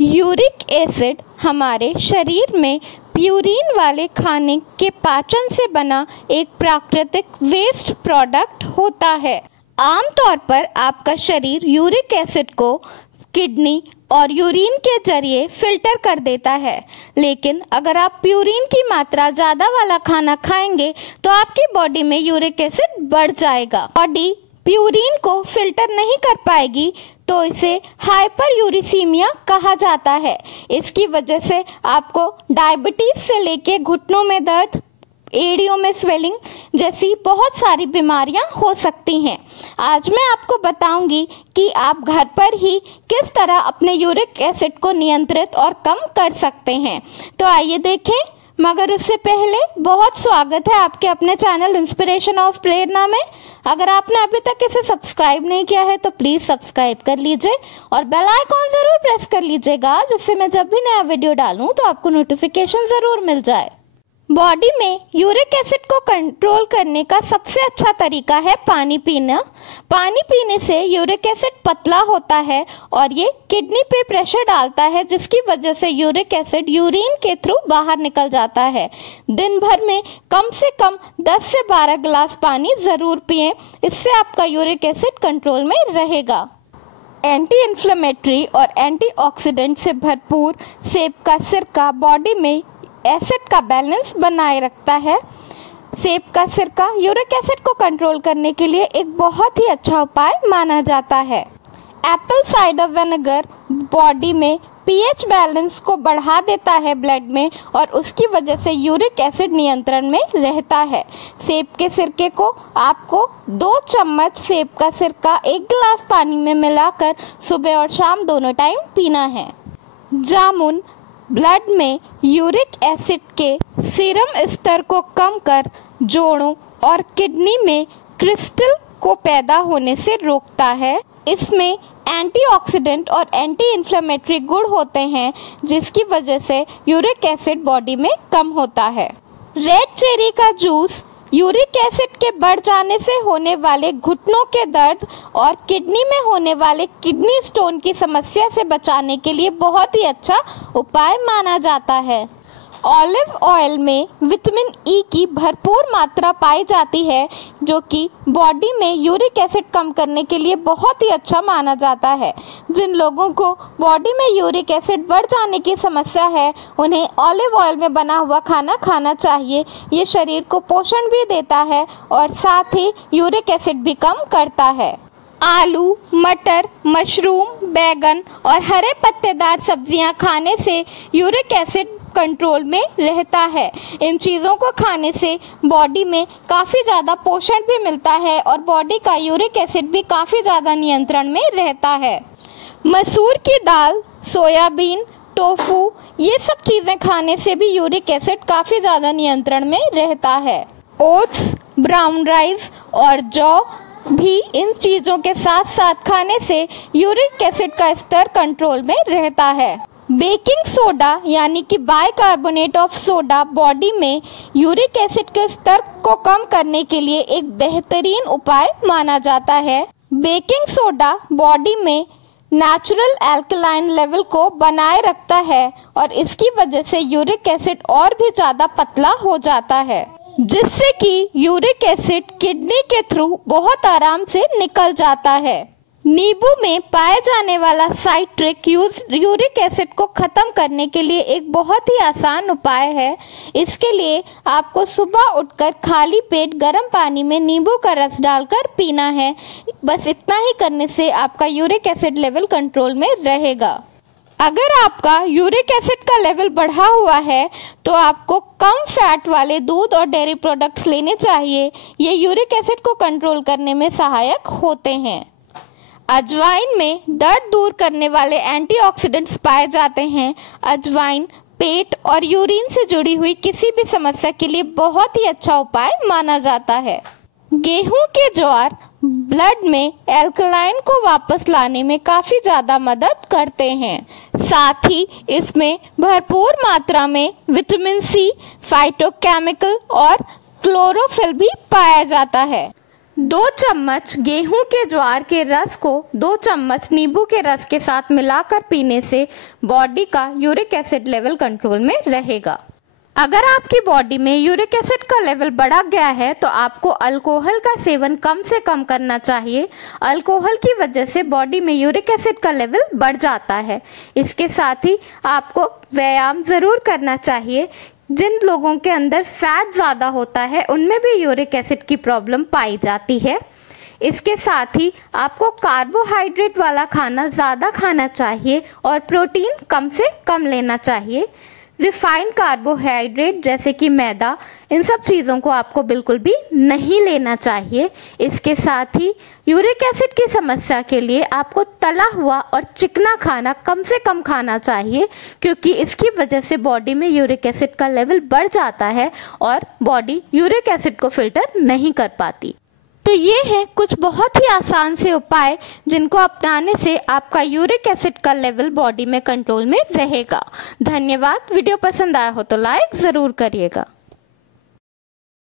Uric acid हमारे शरीर में प्यूरिन वाले खाने के पाचन से बना एक प्राकृतिक वेस्ट प्रोडक्ट होता है। आमतौर पर आपका शरीर यूरिक एसिड को किडनी और यूरिन के जरिए फिल्टर कर देता है, लेकिन अगर आप प्यूरिन की मात्रा ज़्यादा वाला खाना खाएंगे तो आपकी बॉडी में यूरिक एसिड बढ़ जाएगा। बॉडी प्यूरिन को फिल्टर नहीं कर पाएगी तो इसे हाइपर यूरिसीमिया कहा जाता है। इसकी वजह से आपको डायबिटीज़ से लेके घुटनों में दर्द, एड़ियों में स्वेलिंग जैसी बहुत सारी बीमारियां हो सकती हैं। आज मैं आपको बताऊंगी कि आप घर पर ही किस तरह अपने यूरिक एसिड को नियंत्रित और कम कर सकते हैं। तो आइए देखें, मगर उससे पहले बहुत स्वागत है आपके अपने चैनल इंस्पिरेशन ऑफ प्रेरणा में। अगर आपने अभी तक इसे सब्सक्राइब नहीं किया है तो प्लीज़ सब्सक्राइब कर लीजिए और बेल आइकॉन ज़रूर प्रेस कर लीजिएगा, जिससे मैं जब भी नया वीडियो डालूं तो आपको नोटिफिकेशन ज़रूर मिल जाए। बॉडी में यूरिक एसिड को कंट्रोल करने का सबसे अच्छा तरीका है पानी पीना। पानी पीने से यूरिक एसिड पतला होता है और ये किडनी पे प्रेशर डालता है, जिसकी वजह से यूरिक एसिड यूरिन के थ्रू बाहर निकल जाता है। दिन भर में कम से कम 10 से 12 गिलास पानी ज़रूर पिएं, इससे आपका यूरिक एसिड कंट्रोल में रहेगा। एंटी इन्फ्लेमेटरी और एंटीऑक्सीडेंट से भरपूर सेब का सिरका बॉडी में एसिड का बैलेंस बनाए रखता है। सेब का सिरका यूरिक एसिड को कंट्रोल करने के लिए एक बहुत ही अच्छा उपाय माना जाता है। एप्पल साइडर विनेगर बॉडी में पीएच बैलेंस को बढ़ा देता है ब्लड में, और उसकी वजह से यूरिक एसिड नियंत्रण में रहता है। सेब के सिरके को आपको 2 चम्मच सेब का सिरका 1 गिलास पानी में मिलाकर सुबह और शाम दोनों टाइम पीना है। जामुन ब्लड में यूरिक एसिड के सीरम स्तर को कम कर जोड़ों और किडनी में क्रिस्टल को पैदा होने से रोकता है। इसमें एंटीऑक्सीडेंट और एंटी इन्फ्लेमेटरी गुण होते हैं, जिसकी वजह से यूरिक एसिड बॉडी में कम होता है। रेड चेरी का जूस यूरिक एसिड के बढ़ जाने से होने वाले घुटनों के दर्द और किडनी में होने वाले किडनी स्टोन की समस्या से बचाने के लिए बहुत ही अच्छा उपाय माना जाता है। ऑलिव ऑयल में विटामिन ई की भरपूर मात्रा पाई जाती है, जो कि बॉडी में यूरिक एसिड कम करने के लिए बहुत ही अच्छा माना जाता है। जिन लोगों को बॉडी में यूरिक एसिड बढ़ जाने की समस्या है, उन्हें ऑलिव ऑयल में बना हुआ खाना खाना चाहिए। ये शरीर को पोषण भी देता है और साथ ही यूरिक एसिड भी कम करता है। आलू, मटर, मशरूम, बैगन और हरे पत्तेदार सब्जियां खाने से यूरिक एसिड कंट्रोल में रहता है। इन चीज़ों को खाने से बॉडी में काफ़ी ज़्यादा पोषण भी मिलता है और बॉडी का यूरिक एसिड भी काफ़ी ज़्यादा नियंत्रण में रहता है। मसूर की दाल, सोयाबीन, टोफू, ये सब चीज़ें खाने से भी यूरिक एसिड काफ़ी ज़्यादा नियंत्रण में रहता है। ओट्स, ब्राउन राइस और जौ भी इन चीज़ों के साथ साथ खाने से यूरिक एसिड का स्तर कंट्रोल में रहता है। बेकिंग सोडा यानी कि बाइकार्बोनेट ऑफ सोडा बॉडी में यूरिक एसिड के स्तर को कम करने के लिए एक बेहतरीन उपाय माना जाता है। बेकिंग सोडा बॉडी में नेचुरल एल्कलाइन लेवल को बनाए रखता है और इसकी वजह से यूरिक एसिड और भी ज़्यादा पतला हो जाता है, जिससे कि यूरिक एसिड किडनी के थ्रू बहुत आराम से निकल जाता है। नींबू में पाए जाने वाला साइट्रिक यूरिक एसिड को ख़त्म करने के लिए एक बहुत ही आसान उपाय है। इसके लिए आपको सुबह उठकर खाली पेट गर्म पानी में नींबू का रस डालकर पीना है। बस इतना ही करने से आपका यूरिक एसिड लेवल कंट्रोल में रहेगा। अगर आपका यूरिक एसिड का लेवल बढ़ा हुआ है तो आपको कम फैट वाले दूध और डेयरी प्रोडक्ट्स लेने चाहिए। ये यूरिक एसिड को कंट्रोल करने में सहायक होते हैं। अजवाइन में दर्द दूर करने वाले एंटीऑक्सीडेंट्स पाए जाते हैं। अजवाइन पेट और यूरिन से जुड़ी हुई किसी भी समस्या के लिए बहुत ही अच्छा उपाय माना जाता है। गेहूं के ज्वार ब्लड में एल्कलाइन को वापस लाने में काफ़ी ज़्यादा मदद करते हैं। साथ ही इसमें भरपूर मात्रा में विटामिन सी, फाइटोकेमिकल और क्लोरोफिल भी पाया जाता है। 2 चम्मच गेहूं के ज्वार के रस को 2 चम्मच नींबू के रस के साथ मिलाकर पीने से बॉडी का यूरिक एसिड लेवल कंट्रोल में रहेगा। अगर आपकी बॉडी में यूरिक एसिड का लेवल बढ़ा गया है तो आपको अल्कोहल का सेवन कम से कम करना चाहिए। अल्कोहल की वजह से बॉडी में यूरिक एसिड का लेवल बढ़ जाता है। इसके साथ ही आपको व्यायाम ज़रूर करना चाहिए। जिन लोगों के अंदर फैट ज़्यादा होता है उनमें भी यूरिक एसिड की प्रॉब्लम पाई जाती है। इसके साथ ही आपको कार्बोहाइड्रेट वाला खाना ज़्यादा खाना चाहिए और प्रोटीन कम से कम लेना चाहिए। रिफाइंड कार्बोहाइड्रेट जैसे कि मैदा, इन सब चीज़ों को आपको बिल्कुल भी नहीं लेना चाहिए। इसके साथ ही यूरिक एसिड की समस्या के लिए आपको तला हुआ और चिकना खाना कम से कम खाना चाहिए, क्योंकि इसकी वजह से बॉडी में यूरिक एसिड का लेवल बढ़ जाता है और बॉडी यूरिक एसिड को फिल्टर नहीं कर पाती। तो ये हैं कुछ बहुत ही आसान से उपाय जिनको अपनाने से आपका यूरिक एसिड का लेवल बॉडी में कंट्रोल में रहेगा। धन्यवाद। वीडियो पसंद आया हो तो लाइक ज़रूर करिएगा।